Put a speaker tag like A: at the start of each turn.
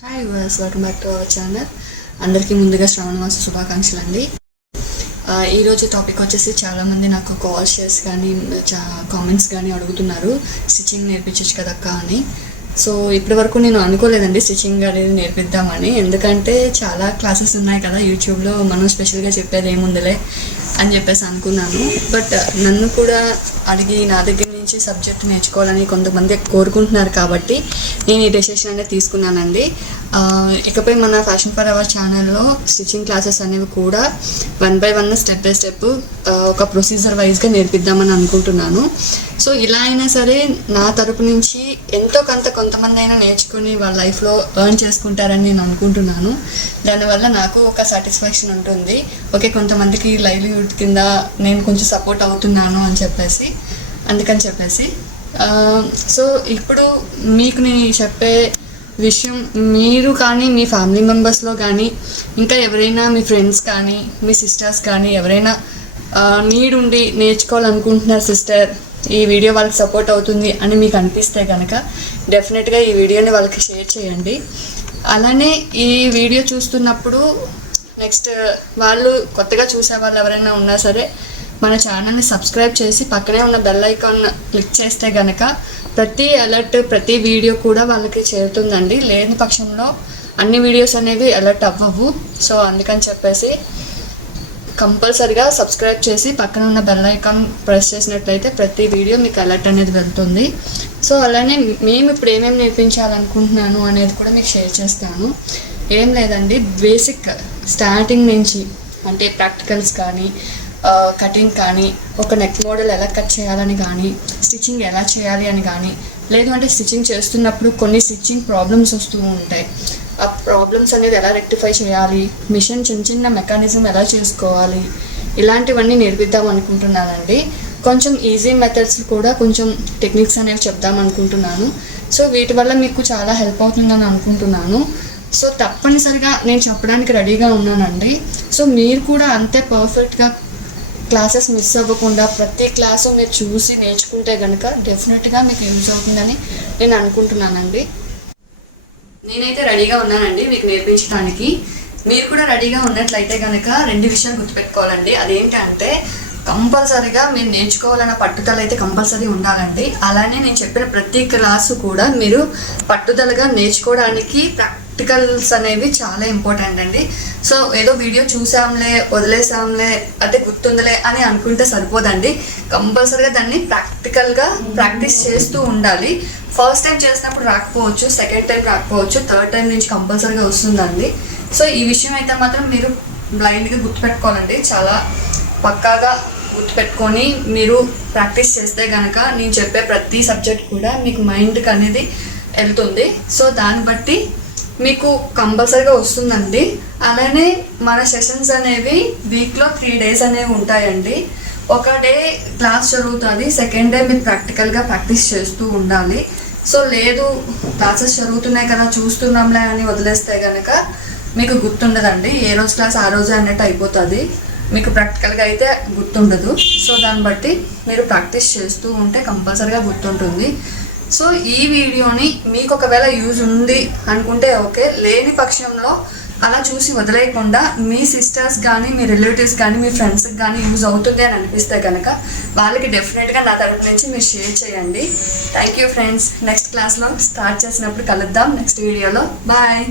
A: Hi was welcome back to our channel అందరికీ ముందుగా శ్రావణ మాస శుభాకాంక్షలు అండి. ఈరోజు టాపిక్ వచ్చేసి చాలామంది నాకు కాల్ చేసి కానీ చా కామెంట్స్ కానీ అడుగుతున్నారు. స్టిచ్చింగ్ నేర్పించచ్చు కదక్క అని. సో ఇప్పటి వరకు నేను అనుకోలేదండి స్టిచ్చింగ్ అనేది నేర్పిద్దామని. ఎందుకంటే చాలా క్లాసెస్ ఉన్నాయి కదా యూట్యూబ్లో మనం స్పెషల్గా చెప్పేది ఏముందిలే అని చెప్పేసి అనుకున్నాను. బట్ నన్ను కూడా అడిగి నా దగ్గర నుంచి సబ్జెక్ట్ నేర్చుకోవాలని కొంతమంది కోరుకుంటున్నారు కాబట్టి నేను ఈ డెసిషన్ అనేది తీసుకున్నానండి. ఇకపై మన ఫ్యాషన్ ఫర్ అవర్ ఛానల్లో స్టిచ్చింగ్ క్లాసెస్ అనేవి కూడా one by one step by step ఒక ప్రొసీజర్ వైజ్గా నేర్పిద్దామని అనుకుంటున్నాను. సో ఇలా అయినా సరే నా తరపు నుంచి ఎంతో కొంత కొంతమంది అయినా నేర్చుకుని వాళ్ళ లైఫ్లో ఎర్న్ చేసుకుంటారని నేను అనుకుంటున్నాను. దానివల్ల నాకు ఒక సాటిస్ఫాక్షన్ ఉంటుంది. ఓకే కొంతమందికి లైవ్లీహుడ్ కింద నేను కొంచెం సపోర్ట్ అవుతున్నాను అని చెప్పేసి అందుకని చెప్పేసి సో ఇప్పుడు మీకు నేను చెప్పే విషయం మీరు కానీ మీ ఫ్యామిలీ మెంబర్స్లో కానీ ఇంకా ఎవరైనా మీ ఫ్రెండ్స్ కానీ మీ సిస్టర్స్ కానీ ఎవరైనా నీడ్ ఉండి నేర్చుకోవాలనుకుంటున్నారు సిస్టర్ ఈ వీడియో వాళ్ళకి సపోర్ట్ అవుతుంది అని మీకు అనిపిస్తే కనుక డెఫినెట్గా ఈ వీడియోని వాళ్ళకి షేర్ చేయండి. అలానే ఈ వీడియో చూస్తున్నప్పుడు నెక్స్ట్ వాళ్ళు కొత్తగా చూసే వాళ్ళు ఎవరైనా ఉన్నా సరే మన ఛానల్ని సబ్స్క్రైబ్ చేసి పక్కనే ఉన్న బెల్ ఐకాన్ క్లిక్ చేస్తే గనక ప్రతి అలర్ట్ ప్రతి వీడియో కూడా వాళ్ళకి చేరుతుందండి. లేని పక్షంలో అన్ని వీడియోస్ అనేవి అలర్ట్ అవ్వవు. సో అందుకని చెప్పేసి కంపల్సరిగా సబ్స్క్రైబ్ చేసి పక్కన ఉన్న బెల్ ఐకాన్ ప్రెస్ చేసినట్లయితే ప్రతి వీడియో మీకు అలర్ట్ అనేది వెళ్తుంది. సో అలానే మేము ఇప్పుడు ఏమేమి నేర్పించాలనుకుంటున్నాను అనేది కూడా మీకు షేర్ చేస్తాను. ఏం లేదండి బేసిక్ స్టార్టింగ్ నుంచి అంటే ప్రాక్టికల్స్ కానీ కటింగ్ కానీ ఒక నెక్ మోడల్ ఎలా కట్ చేయాలని కానీ స్టిచ్చింగ్ ఎలా చేయాలి అని కానీ లేదు అంటే స్టిచ్చింగ్ చేస్తున్నప్పుడు కొన్ని స్టిచ్చింగ్ ప్రాబ్లమ్స్ వస్తూ ఉంటాయి. ఆ ప్రాబ్లమ్స్ అనేది ఎలా రెక్టిఫై చేయాలి? మిషన్ చిన్న చిన్న మెకానిజం ఎలా చేసుకోవాలి? ఇలాంటివన్నీ నేర్పిద్దాం అనుకుంటున్నానండి. కొంచెం ఈజీ మెథడ్స్ కూడా కొంచెం టెక్నిక్స్ అనేవి చెప్దాం అనుకుంటున్నాను. సో వీటి వల్ల మీకు చాలా హెల్ప్ అవుతుందని అనుకుంటున్నాను. సో తప్పనిసరిగా నేను చెప్పడానికి రెడీగా ఉన్నానండి. సో మీరు కూడా అంతే పర్ఫెక్ట్గా క్లాసెస్ మిస్ అవ్వకుండా ప్రతి క్లాసు మీరు చూసి నేర్చుకుంటే కనుక డెఫినెట్గా మీకు యూజ్ అవుతుందని నేను అనుకుంటున్నానండి. నేనైతే రెడీగా ఉన్నానండి మీకు నేర్పించడానికి మీరు కూడా రెడీగా ఉన్నట్లయితే కనుక రెండు విషయాలు గుర్తుపెట్టుకోవాలండి. అదేంటంటే కంపల్సరీగా మీరు నేర్చుకోవాలన్న పట్టుదల అయితే కంపల్సరీ ఉండాలండి. అలానే నేను చెప్పిన ప్రతి క్లాసు కూడా మీరు పట్టుదలగా నేర్చుకోవడానికి ప్రాక్టికల్స్ అనేవి చాలా ఇంపార్టెంట్ అండి. సో ఏదో వీడియో చూసాంలే వదిలేసాంలే అంటే గుర్తుందిలే అని అనుకుంటే సరిపోదండి. కంపల్సరీగా దాన్ని ప్రాక్టికల్గా ప్రాక్టీస్ చేస్తూ ఉండాలి. ఫస్ట్ టైం చేసినప్పుడు రాకపోవచ్చు సెకండ్ టైం రాకపోవచ్చు థర్డ్ టైం నుంచి కంపల్సరీగా వస్తుందండి. సో ఈ విషయం అయితే మాత్రం మీరు బ్లైండ్గా గుర్తుపెట్టుకోవాలండి. చాలా పక్కాగా గుర్తుపెట్టుకొని మీరు ప్రాక్టీస్ చేస్తే కనుక నేను చెప్పే ప్రతి సబ్జెక్ట్ కూడా మీకు మైండ్కి అనేది వెళ్తుంది. సో దాన్ని బట్టి మీకు కంపల్సరీగా వస్తుందండి. అలానే మన సెషన్స్ అనేవి వీక్లో త్రీ డేస్ అనేవి ఉంటాయండి. ఒక డే క్లాస్ జరుగుతుంది సెకండ్ డే మీరు ప్రాక్టికల్గా ప్రాక్టీస్ చేస్తూ ఉండాలి. సో లేదు క్లాసెస్ జరుగుతున్నాయి కదా చూస్తున్నాంలే అని వదిలేస్తే కనుక మీకు గుర్తుండదండి. ఏ రోజు క్లాస్ ఆ రోజు అన్నట్టు అయిపోతుంది. మీకు ప్రాక్టికల్గా అయితే గుర్తుండదు. సో దాన్ని బట్టి మీరు ప్రాక్టీస్ చేస్తూ ఉంటే కంపల్సరీగా గుర్తుంటుంది. సో ఈ వీడియోని మీకు ఒకవేళ యూజ్ ఉంది అనుకుంటే ఓకే లేని పక్షంలో అలా చూసి వదిలేయకుండా మీ సిస్టర్స్ కానీ మీ రిలేటివ్స్ కానీ మీ ఫ్రెండ్స్కి కానీ యూజ్ అవుతుంది అని అనిపిస్తే కనుక వాళ్ళకి డెఫినెట్గా నా తరపు నుంచి మీరు షేర్ చేయండి. Thank you friends. నెక్స్ట్ క్లాస్లో స్టార్ట్ చేసినప్పుడు కలుద్దాం. నెక్స్ట్ వీడియోలో. బాయ్.